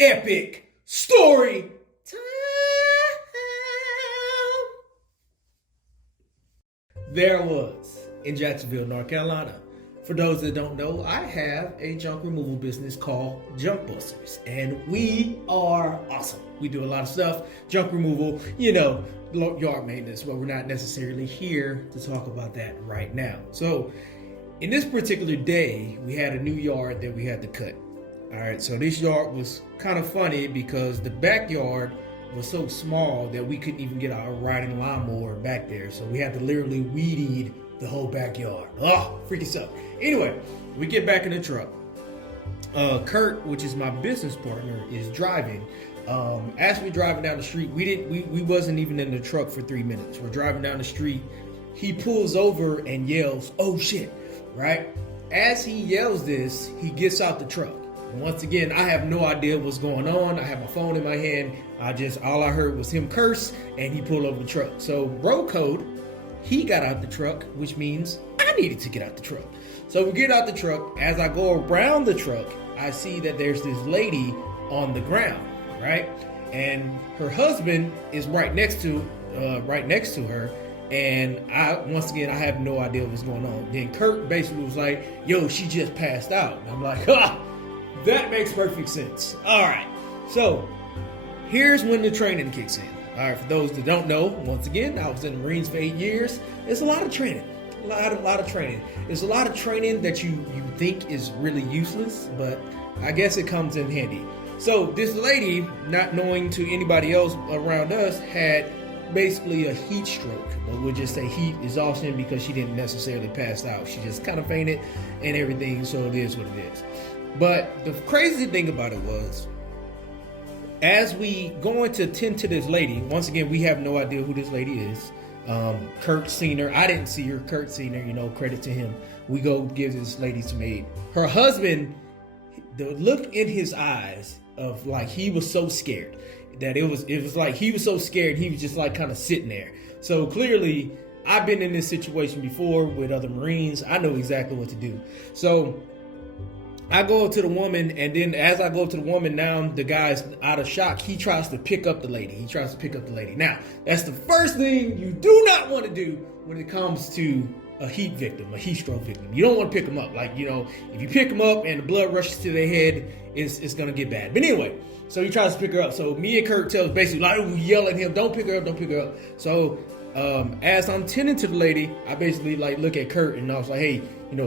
epic story time. There was in Jacksonville, North Carolina. For those that don't know, I have a junk removal business called Junk Busters, and we are awesome. We do a lot of stuff, junk removal, yard maintenance, but we're not necessarily here to talk about that right now. So in this particular day, we had a new yard that we had to cut. All right, so this yard was kind of funny because the backyard was so small that we couldn't even get our riding lawnmower back there. So we had to literally weed eat the whole backyard. Oh, freaky stuff. Anyway, we get back in the truck. Kurt, which is my business partner, is driving. As we're driving down the street, we wasn't even in the truck for 3 minutes. We're driving down the street. He pulls over and yells, "Oh shit," right? As he yells this, he gets out the truck. Once again, I have no idea what's going on. I have my phone in my hand. All I heard was him curse, and he pulled over the truck. So bro code, he got out the truck, which means I needed to get out the truck. So we get out the truck. As I go around the truck, I see that there's this lady on the ground, right? And her husband is right next to her. And once again, I have no idea what's going on. Then Kurt basically was like, "Yo, she just passed out." And I'm like, "Ha! That makes perfect sense." All right, so here's when the training kicks in. All right, for those that don't know, once again, I was in the Marines for 8 years. It's a lot of training, a lot of training. There's a lot of training that you think is really useless, but I guess it comes in handy. So this lady, not knowing to anybody else around us, had basically a heat stroke, but we'll just say heat exhaustion because she didn't necessarily pass out. She just kind of fainted and everything, so it is what it is. But the crazy thing about it was, as we going to tend to this lady, once again, we have no idea who this lady is. Kurt seen her. I didn't see her. Kurt seen her, credit to him. We go give this lady some aid. Her husband, the look in his eyes of like he was so scared that it was like he was so scared he was just like kind of sitting there. So clearly, I've been in this situation before with other Marines. I know exactly what to do. So I go up to the woman, and then as I go up to the woman, now the guy's out of shock. He tries to pick up the lady. Now, that's the first thing you do not want to do when it comes to a heat victim, a heat stroke victim. You don't want to pick them up. Like, if you pick them up and the blood rushes to their head, it's going to get bad. But anyway, so he tries to pick her up. So me and Kurt tells basically, like, we yell at him, don't pick her up. So as I'm tending to the lady, I basically like look at Kurt and I was like, "Hey,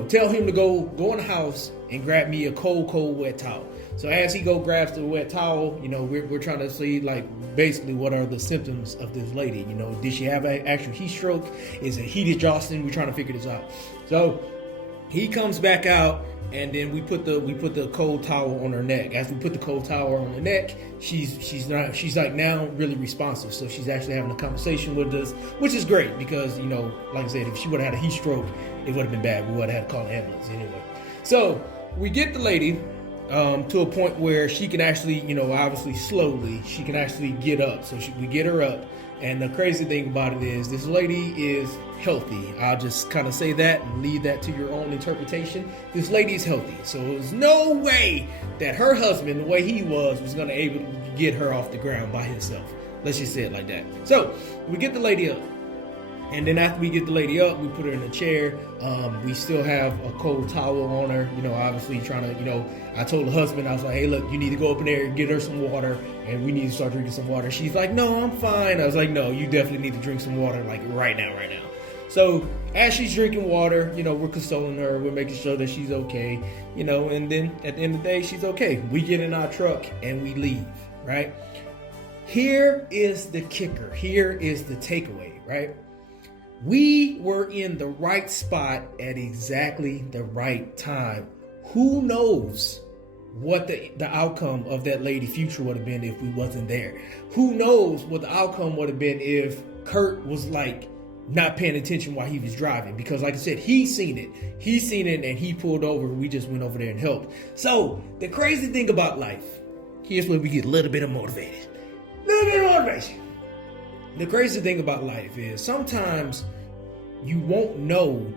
tell him to go in the house and grab me a cold wet towel." So as he grabs the wet towel, we're trying to see like basically what are the symptoms of this lady. Did she have an actual heat stroke? Is it heat exhaustion? We're trying to figure this out. So he comes back out, and then we put the cold towel on her neck. As we put the cold towel on her neck, she's like now really responsive. So she's actually having a conversation with us, which is great because like I said, if she would have had a heat stroke, it would have been bad. We would have had to call an ambulance anyway. So we get the lady to a point where she can actually, obviously slowly, she can actually get up. So we get her up. And the crazy thing about it is this lady is healthy. I'll just kind of say that and leave that to your own interpretation. This lady is healthy. So there's no way that her husband, the way he was going to able to get her off the ground by himself. Let's just say it like that. So we get the lady up. And then after we get the lady up, we put her in a chair. We still have a cold towel on her, obviously trying to, I told the husband, I was like, "Hey, look, you need to go up in there and get her some water, and we need to start drinking some water." She's like, "No, I'm fine." I was like, "No, you definitely need to drink some water, like right now. So as she's drinking water, we're consoling her, we're making sure that she's okay, and then at the end of the day, she's okay. We get in our truck and we leave, right? Here is the kicker. Here is the takeaway, right? We were in the right spot at exactly the right time. Who knows what the outcome of that lady's future would have been if we wasn't there? Who knows what the outcome would have been if Kurt was like not paying attention while he was driving? Because like I said, he's seen it and he pulled over. We just went over there and helped. So the crazy thing about life, here's where we get a little bit of motivation. The crazy thing about life is sometimes you won't know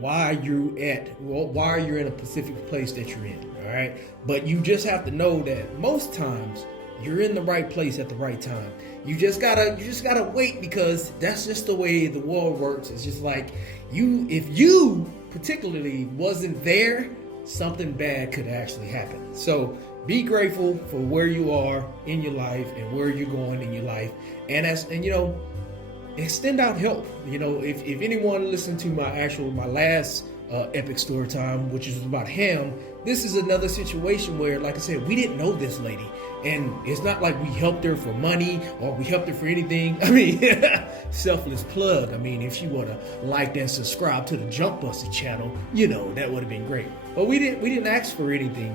why you're in a specific place that you're in. All right, but you just have to know that most times you're in the right place at the right time. You just gotta wait, because that's just the way the world works. It's just like if you particularly wasn't there, something bad could actually happen. So be grateful for where you are in your life and where you're going in your life, and extend out help. If anyone listened to my last epic story time, which is about Ham, this is another situation where, like I said, we didn't know this lady, and it's not like we helped her for money or we helped her for anything. I mean, selfless plug. I mean, if she would have liked and subscribed to the Jump Buster channel, that would have been great. But we didn't ask for anything.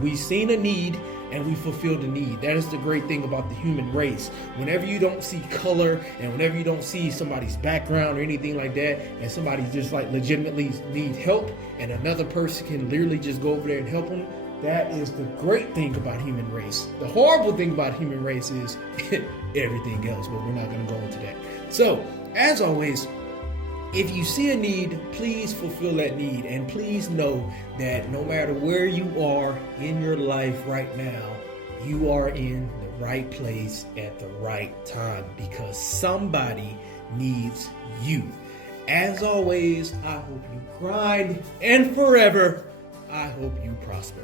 We seen a need and we fulfilled the need. That is the great thing about the human race. Whenever you don't see color and whenever you don't see somebody's background or anything like that, and somebody just like legitimately need help, and another person can literally just go over there and help them, that is the great thing about human race. The horrible thing about human race is everything else, but we're not going to go into that. So, as always, if you see a need, please fulfill that need. And please know that no matter where you are in your life right now, you are in the right place at the right time, because somebody needs you. As always, I hope you grind, and forever, I hope you prosper.